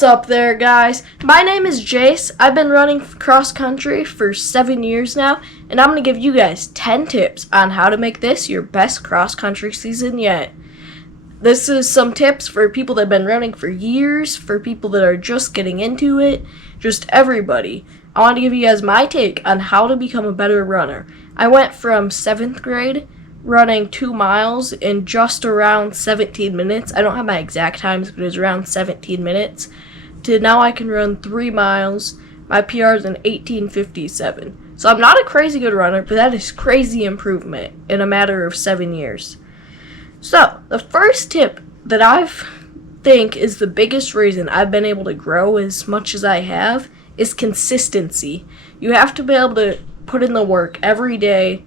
What's up there, guys? My name is Jace. I've been running cross country for 7 years now, and I'm going to give you guys 10 tips on how to make this your best cross country season yet. This is some tips for people that have been running for years, for people that are just getting into it, just everybody. I want to give you guys my take on how to become a better runner. I went from 7th grade running 2 miles in just around 17 minutes. I don't have my exact times, but it was around 17 minutes. To now I can run 3 miles. My PR is an 18:57. So I'm not a crazy good runner, but that is crazy improvement in a matter of 7 years. So the first tip that I think is the biggest reason I've been able to grow as much as I have is consistency. You have to be able to put in the work every day.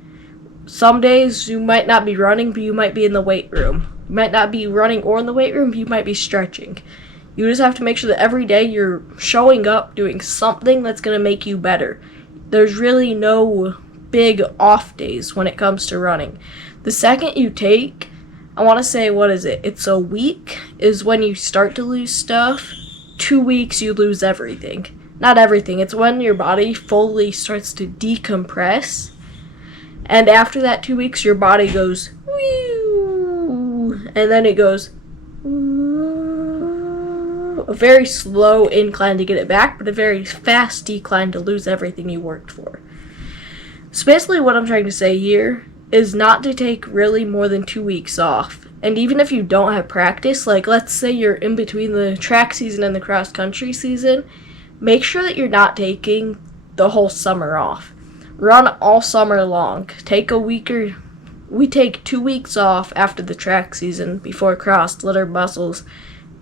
Some days you might not be running, but you might be in the weight room. You might not be running or in the weight room, but you might be stretching. You just have to make sure that every day you're showing up, doing something that's going to make you better. There's really no big off days when it comes to running. The second you take, I want to say, it's a week is when you start to lose stuff. 2 weeks you lose everything. Not everything. It's when your body fully starts to decompress. And after that 2 weeks, your body goes, whew, and then it goes, whew, a very slow incline to get it back, but a very fast decline to lose everything you worked for. So basically what I'm trying to say here is not to take really more than 2 weeks off. And even if you don't have practice, like let's say you're in between the track season and the cross country season, make sure that you're not taking the whole summer off. Run all summer long. We take 2 weeks off after the track season before cross to let our muscles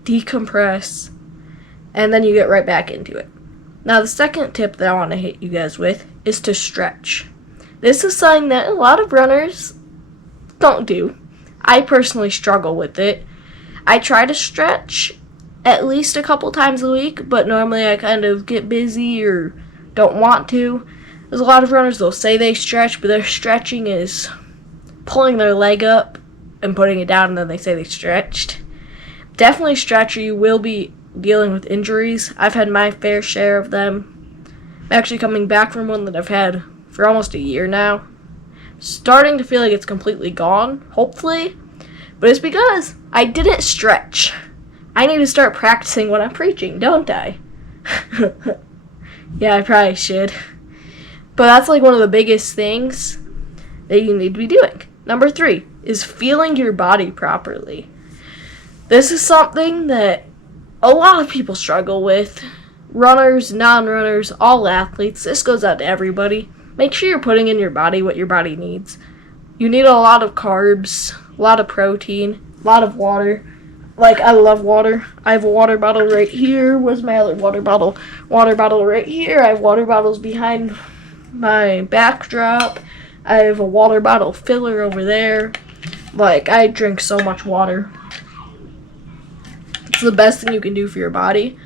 decompress, and then you get right back into it. Now the second tip that I want to hit you guys with is to stretch. This is something that a lot of runners don't do. I personally struggle with it. I try to stretch at least a couple times a week, but normally I kind of get busy or don't want to. There's a lot of runners, they'll say they stretch, but their stretching is pulling their leg up and putting it down, and then they say they stretched. Definitely stretch, or you will be dealing with injuries. I've had my fair share of them. I'm actually coming back from one that I've had for almost a year now. Starting to feel like it's completely gone, hopefully, but it's because I didn't stretch. I need to start practicing when I'm preaching, don't I? Yeah, I probably should. But that's like one of the biggest things that you need to be doing. Number 3 is feeling your body properly. This is something that a lot of people struggle with. Runners, non-runners, all athletes. This goes out to everybody. Make sure you're putting in your body what your body needs. You need a lot of carbs, a lot of protein, a lot of water. Like, I love water. I have a water bottle right here. Where's my other water bottle? Water bottle right here. I have water bottles behind my backdrop. I have a water bottle filler over there. Like, I drink so much water. It's the best thing you can do for your body.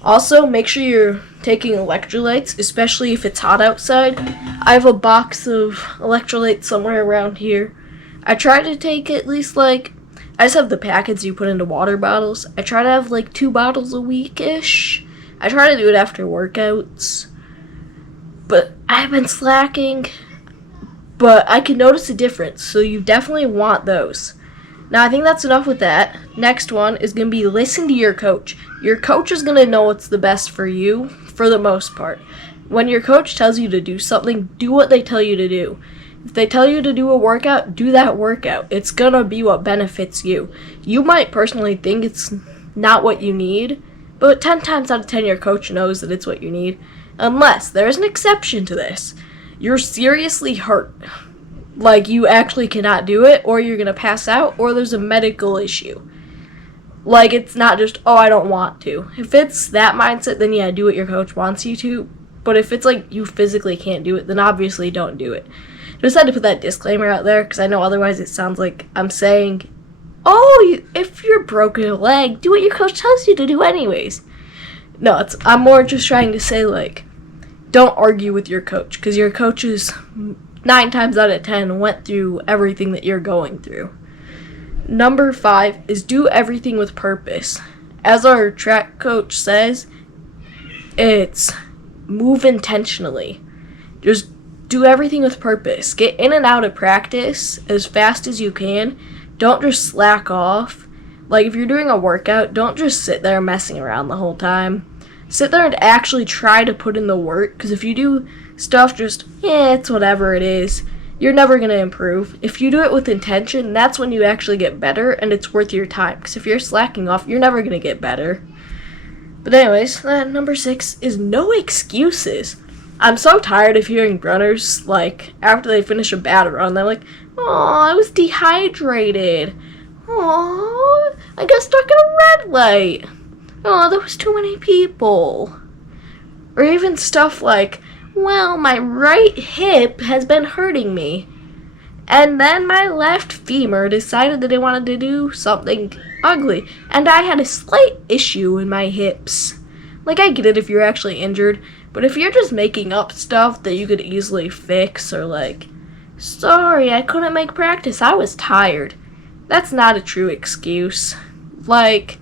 Also, make sure you're taking electrolytes, especially if it's hot outside. I have a box of electrolytes somewhere around here. I try to take at least I just have the packets you put into water bottles. I try to have 2 bottles a week-ish. I try to do it after workouts. But I've been slacking. But I can notice a difference, so you definitely want those. Now, I think that's enough with that. Next one is going to be listen to your coach. Your coach is going to know what's the best for you, for the most part. When your coach tells you to do something, do what they tell you to do. If they tell you to do a workout, do that workout. It's going to be what benefits you. You might personally think it's not what you need, but 10 times out of 10 your coach knows that it's what you need. Unless there is an exception to this. You're seriously hurt. Like, you actually cannot do it, or you're going to pass out, or there's a medical issue. Like, it's not just, oh, I don't want to. If it's that mindset, then yeah, do what your coach wants you to. But if it's you physically can't do it, then obviously don't do it. Just had to put that disclaimer out there, because I know otherwise it sounds like I'm saying, oh, if you're broken a leg, do what your coach tells you to do anyways. No, I'm more just trying to say, don't argue with your coach, because your coach is 9 times out of 10 went through everything that you're going through. Number 5 is do everything with purpose. as our track coach says, it's move intentionally. Just do everything with purpose. Get in and out of practice as fast as you can. Don't just slack off. Like, if you're doing a workout, don't just sit there messing around the whole time. Sit there and actually try to put in the work, because if you do stuff just, it's whatever it is, you're never going to improve. If you do it with intention, that's when you actually get better, and it's worth your time. Because if you're slacking off, you're never going to get better. But anyways, number 6 is no excuses. I'm so tired of hearing runners, like, after they finish a bad run, they're like, "Oh, I was dehydrated. Oh, I got stuck in a red light. Oh, there was too many people." Or even stuff like, "Well, my right hip has been hurting me. And then my left femur decided that it wanted to do something ugly. And I had a slight issue in my hips." Like, I get it if you're actually injured, but if you're just making up stuff that you could easily fix, or like, "Sorry, I couldn't make practice, I was tired," that's not a true excuse. Like,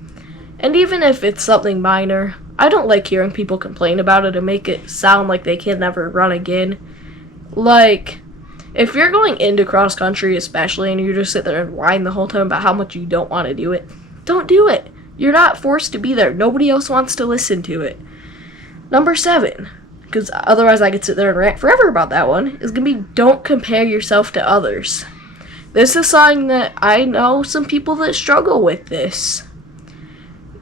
and even if it's something minor, I don't like hearing people complain about it and make it sound like they can never run again. Like, if you're going into cross country especially and you just sit there and whine the whole time about how much you don't want to do it, don't do it. You're not forced to be there. Nobody else wants to listen to it. Number 7, because otherwise I could sit there and rant forever about that one, is going to be don't compare yourself to others. This is something that I know some people that struggle with this.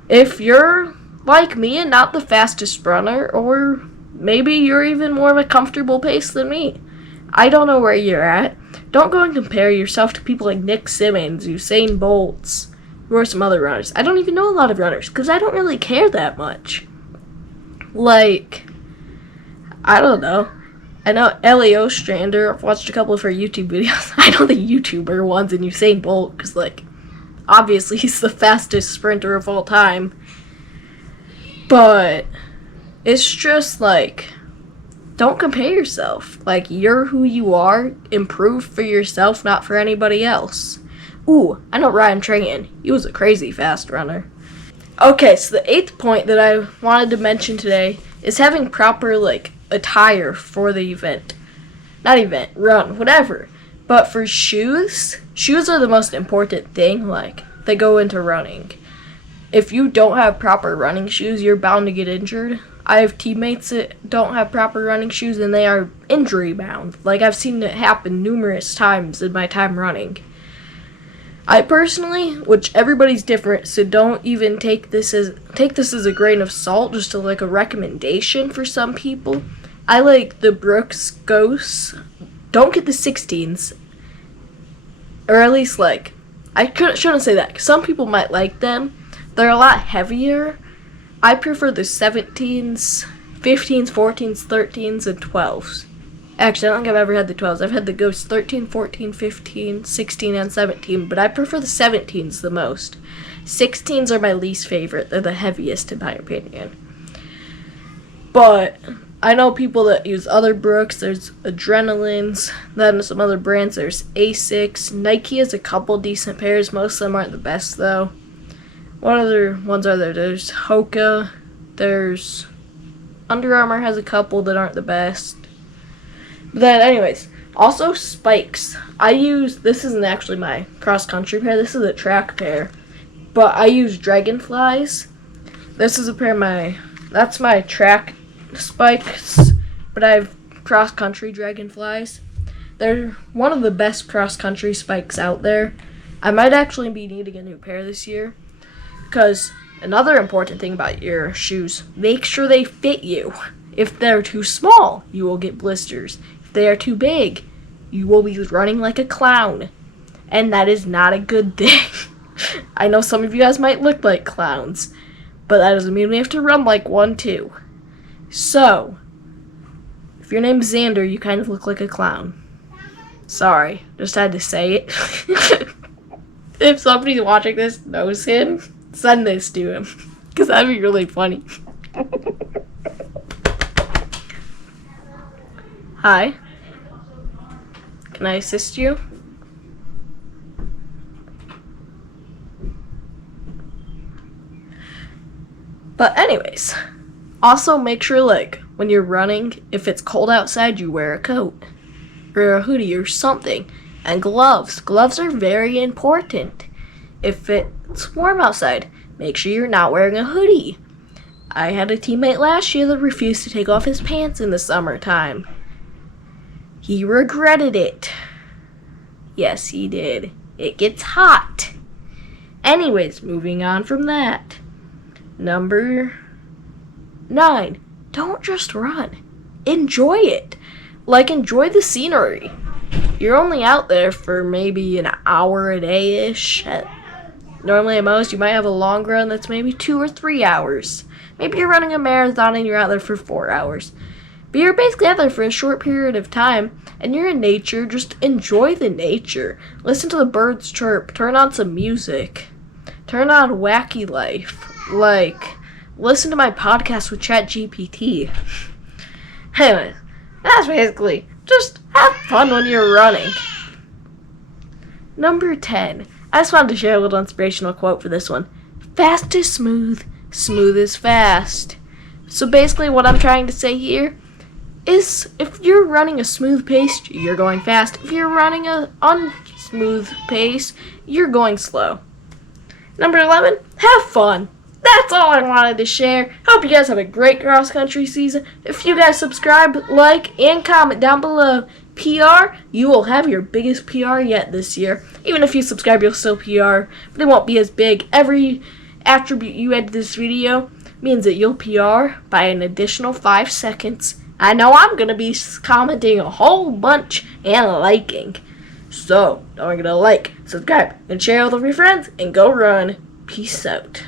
If you're like me and not the fastest runner, or maybe you're even more of a comfortable pace than me, I don't know where you're at. Don't go and compare yourself to people like Nick Simmons, Usain Bolts, or some other runners. I don't even know a lot of runners, because I don't really care that much. Like, I don't know. I know Ellie Ostrander. I've watched a couple of her YouTube videos. I know the YouTuber ones and Usain Bolt, because, like, obviously he's the fastest sprinter of all time. But it's just, like, don't compare yourself. Like, you're who you are. Improve for yourself, not for anybody else. Ooh, I know Ryan Trahan. He was a crazy fast runner. Okay, so the 8th point that I wanted to mention today is having proper, like, attire for the event. Not event, run, whatever. But for shoes are the most important thing, like, they go into running. If you don't have proper running shoes, you're bound to get injured. I have teammates that don't have proper running shoes and they are injury bound. Like, I've seen it happen numerous times in my time running. I personally, which everybody's different, so don't even take this as a grain of salt, just like a recommendation for some people. I like the Brooks Ghosts. Don't get the 16s. Or at least, like, shouldn't say that, 'cause some people might like them. They're a lot heavier. I prefer the 17s, 15s, 14s, 13s, and 12s. Actually, I don't think I've ever had the 12s. I've had the Ghosts 13, 14, 15, 16, and 17, but I prefer the 17s the most. 16s are my least favorite. They're the heaviest, in my opinion. But I know people that use other Brooks. There's Adrenalines, then some other brands. There's Asics. Nike has a couple decent pairs. Most of them aren't the best, though. What other ones are there? There's Hoka. There's Under Armour has a couple that aren't the best. But then, anyways, also spikes. This isn't actually my cross-country pair. This is a track pair. But I use Dragonflies. This is a pair that's my track spikes. But I have cross-country Dragonflies. They're one of the best cross-country spikes out there. I might actually be needing a new pair this year. Because another important thing about your shoes, make sure they fit you. If they're too small, you will get blisters. If they are too big, you will be running like a clown. And that is not a good thing. I know some of you guys might look like clowns, but that doesn't mean we have to run like one too. So, if your name's Xander, you kind of look like a clown. Sorry, just had to say it. If somebody watching this knows him, send this to him, because that'd be really funny. Hi. Can I assist you? But anyways, also make sure like when you're running, if it's cold outside, you wear a coat or a hoodie or something. And gloves. Gloves are very important. If it's warm outside, make sure you're not wearing a hoodie. I had a teammate last year that refused to take off his pants in the summertime. He regretted it. Yes, he did. It gets hot. Anyways, moving on from that. Number 9. Don't just run. Enjoy it. Like, enjoy the scenery. You're only out there for maybe an hour a day-ish. Normally at most, you might have a long run that's maybe 2 or 3 hours. Maybe you're running a marathon and you're out there for 4 hours. But you're basically out there for a short period of time, and you're in nature. Just enjoy the nature. Listen to the birds chirp. Turn on some music. Turn on Wacky Life. Like, listen to my podcast with ChatGPT. Anyways, that's basically just have fun when you're running. Number 10. I just wanted to share a little inspirational quote for this one. Fast is smooth, smooth is fast. So basically what I'm trying to say here is if you're running a smooth pace, you're going fast. If you're running a unsmooth pace, you're going slow. Number 11, have fun. That's all I wanted to share. Hope you guys have a great cross-country season. If you guys subscribe, like, and comment down below PR, you will have your biggest PR yet this year. Even if you subscribe, you'll still PR, but it won't be as big. Every attribute you add to this video means that you'll PR by an additional 5 seconds. I know I'm going to be commenting a whole bunch and liking. So, don't forget to like, subscribe, and share with all of your friends, and go run. Peace out.